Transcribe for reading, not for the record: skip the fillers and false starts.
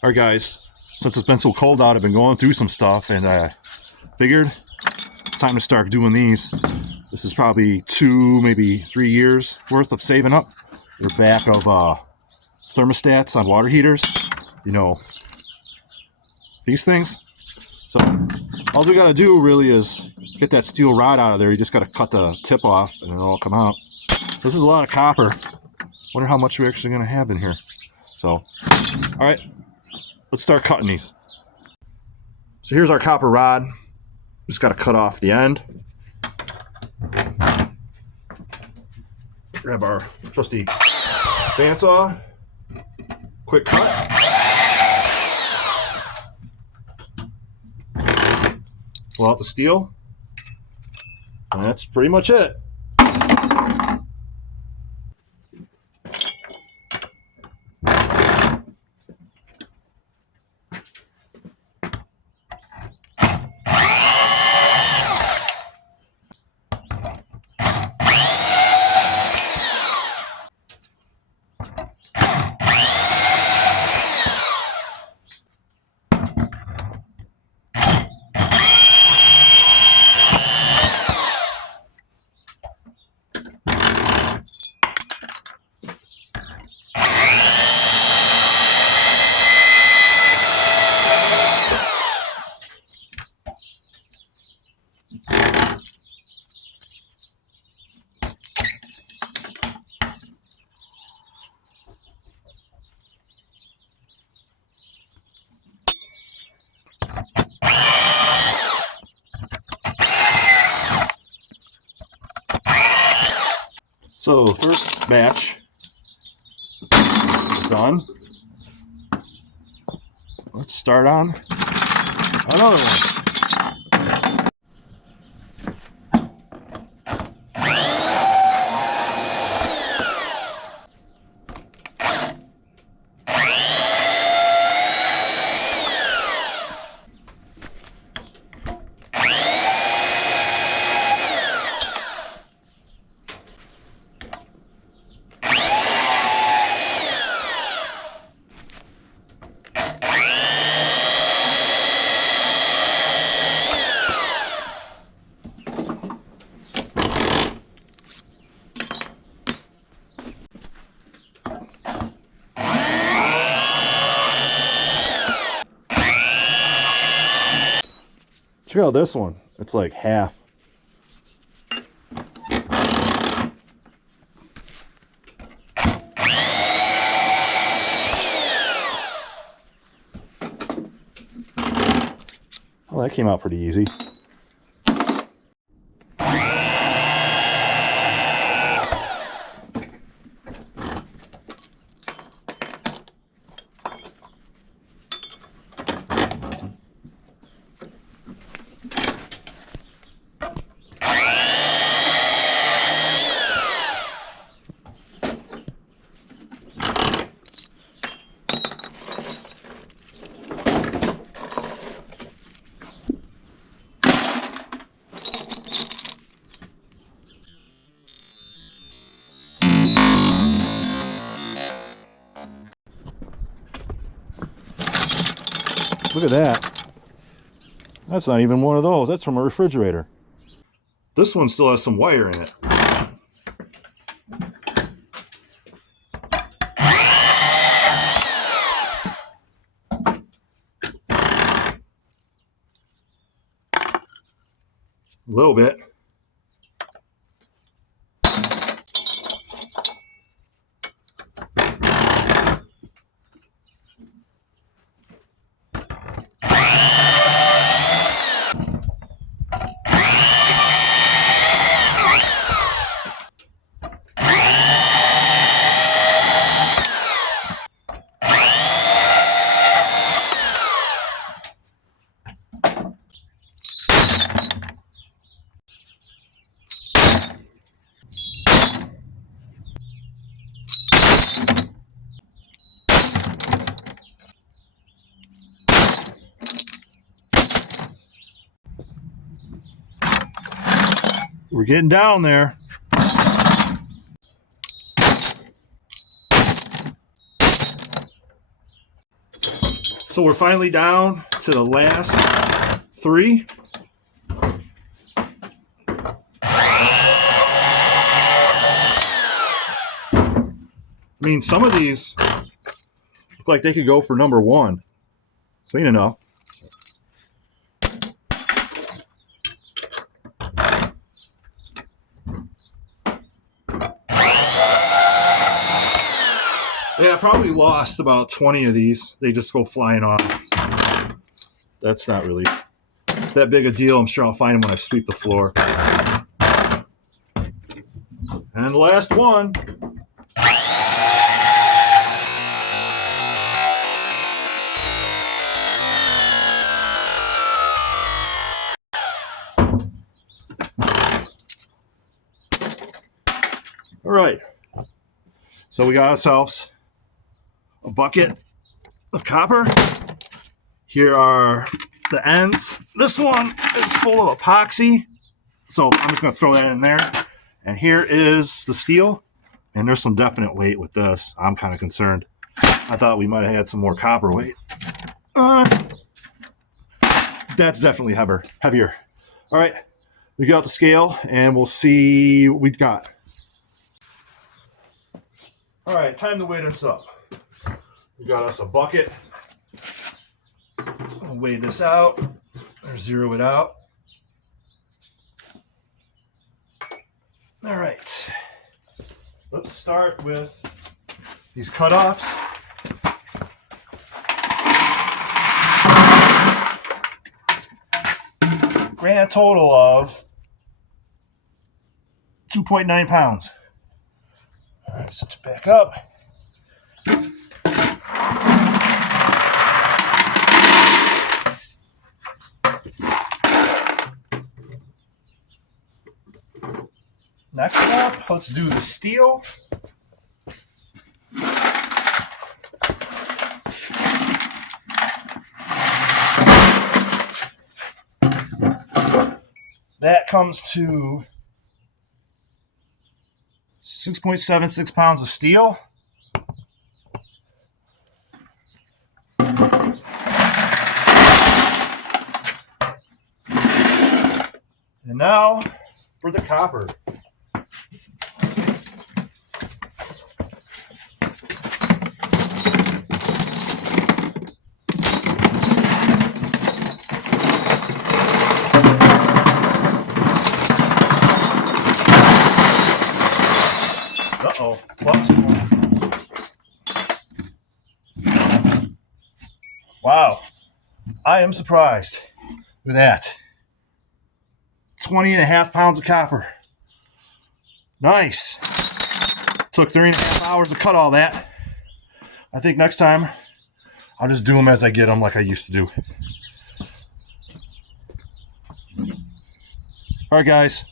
Alright guys, since it's been so cold out, I've been going through some stuff and I figured it's time to start doing these. This is probably 2, maybe 3 years worth of saving up. They're back of thermostats on water heaters. You know, these things. So all we gotta do really is get that steel rod out of there. You just gotta cut the tip off and it'll all come out. This is a lot of copper. Wonder how much we're actually gonna have in here. So, alright, let's start cutting these. So here's our copper rod. Just gotta cut off the end. Grab our trusty bandsaw. Quick cut. Pull out the steel. And that's pretty much it. So first batch is done. Let's start on another one. Check out this one. It's like half. Well, that came out pretty easy. Look at that. That's not even one of those. That's from a refrigerator. This one still has some wire in it. A little bit. We're getting down there. So we're finally down to the last 3. I mean, some of these look like they could go for number 1. Clean enough. Yeah, I probably lost about 20 of these. They just go flying off. That's not really that big a deal. I'm sure I'll find them when I sweep the floor. And the last one. All right. So we got ourselves a bucket of copper. Here are the ends. This one is full of epoxy, so I'm just going to throw that in there. And here is the steel, and there's some definite weight with this. I'm kind of concerned. I thought we might have had some more copper weight. That's definitely heavier. All right, we got the scale, and we'll see what we've got. All right, time to weigh this up. We got us a bucket. I'll weigh this out or zero it out. All right, let's start with these cutoffs. Grand total of 2.9 pounds. All right, set it back up. Next up, let's do the steel. That comes to 6.76 pounds of steel. And now for the copper. Uh-oh. Wow. I am surprised with that. 20.5 pounds of copper. Nice. Took 3.5 hours to cut all that. I think next time I'll just do them as I get them like I used to do. All right, guys.